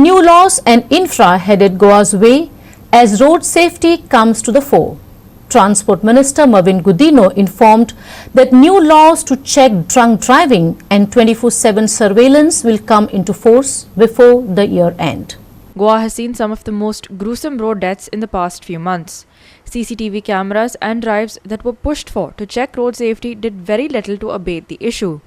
New laws and infra headed Goa's way as road safety comes to the fore. Transport Minister Mauvin informed that new laws to check drunk driving and 24/7 surveillance will come into force before the year end. Goa has seen some of the most gruesome road deaths in the past few months. CCTV cameras and drives that were pushed for to check road safety did very little to abate the issue.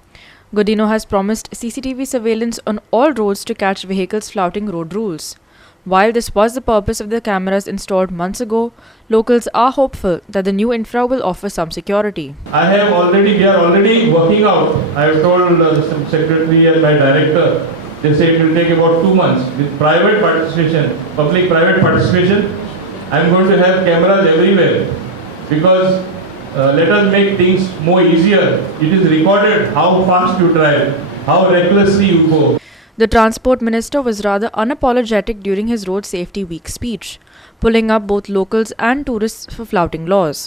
Godino has promised CCTV surveillance on all roads to catch vehicles flouting road rules. While this was the purpose of the cameras installed months ago, locals are hopeful that the new infra will offer some security. We are already working out. I have told the secretary and my director, they say it will take about 2 months with private participation, public-private participation. I am going to have cameras everywhere because let us make things more easier. It is recorded how fast you drive, how recklessly you go. The Transport Minister was rather unapologetic during his Road Safety Week speech, pulling up both locals and tourists for flouting laws.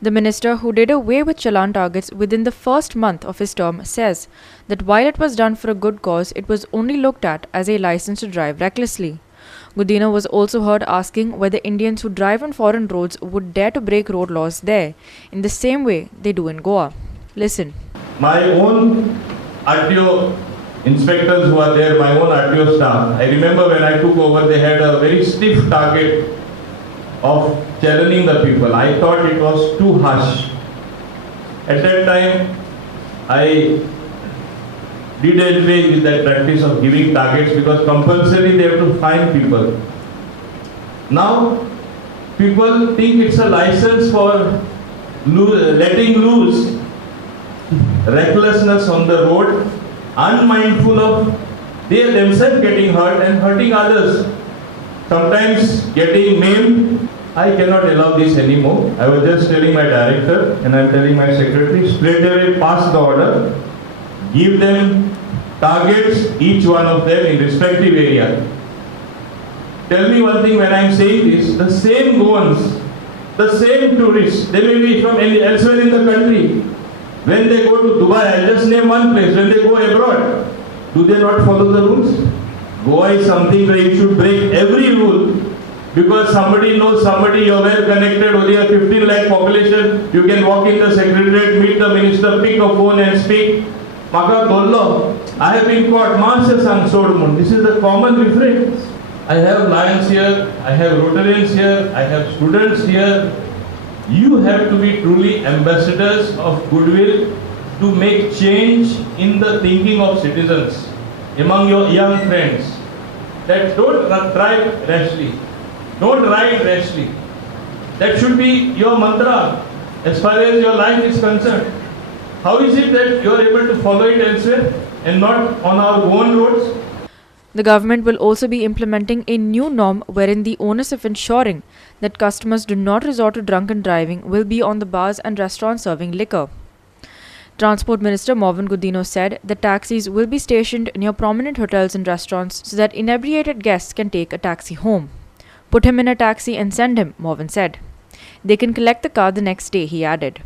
The minister, who did away with challan targets within the first month of his term, says that while it was done for a good cause, it was only looked at as a license to drive recklessly. Godino was also heard asking whether Indians who drive on foreign roads would dare to break road laws there in the same way they do in Goa. Listen. My own RTO inspectors who are there, my own RTO staff, I remember when I took over, they had a very stiff target of challenging the people. I thought it was too harsh. At that time, I did away with that practice of giving targets because compulsorily they have to fine people. Now, people think it's a license for letting loose recklessness on the road, unmindful of they themselves getting hurt and hurting others, sometimes getting maimed. I cannot allow this anymore. I was just telling my director and I am telling my secretary, straight away pass the order, give them targets, each one of them in respective area. Tell me one thing when I am saying this, the same Goans, the same tourists, they may be from elsewhere in the country. When they go to Dubai, I'll just name one place, when they go abroad, do they not follow the rules? Goa is something where you should break every rule because somebody knows somebody, you're well connected, only a 15 lakh population, you can walk in the secretariat, meet the minister, pick a phone and speak. Maka dollo, I have been caught, Master Sang Sodmun. This is the common refrain. I have Lions here, I have Rotarians here, I have students here. You have to be truly ambassadors of goodwill to make change in the thinking of citizens among your young friends. That don't drive rashly, don't ride rashly. That should be your mantra as far as your life is concerned. How is it that you are able to follow it elsewhere and not on our own roads? The government will also be implementing a new norm wherein the onus of ensuring that customers do not resort to drunken driving will be on the bars and restaurants serving liquor. Transport Minister Mauvin said that taxis will be stationed near prominent hotels and restaurants so that inebriated guests can take a taxi home. Put him in a taxi and send him, Mauvin said. They can collect the car the next day, he added.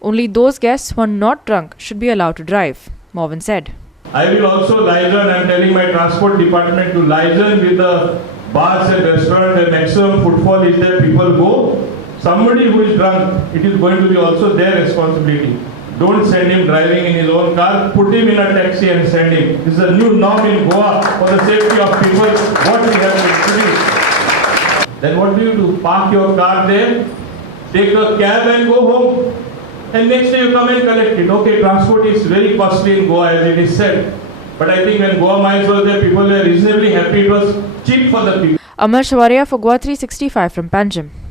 Only those guests who are not drunk should be allowed to drive, Mauvin said. I will also liaison, I am telling my transport department to liaison with the bars and restaurants where maximum footfall is there, people go. Somebody who is drunk, it is going to be also their responsibility. Don't send him driving in his own car, put him in a taxi and send him. This is a new norm in Goa for the safety of people, what we have to introduce. Then what do? Park your car there, take a cab and go home. And next day you come and collect it. Okay, transport is very costly in Goa as it is said. But I think when Goa Miles was there, people were reasonably happy. It was cheap for the people. Amar Shawaria for Goa 365 from Panjim.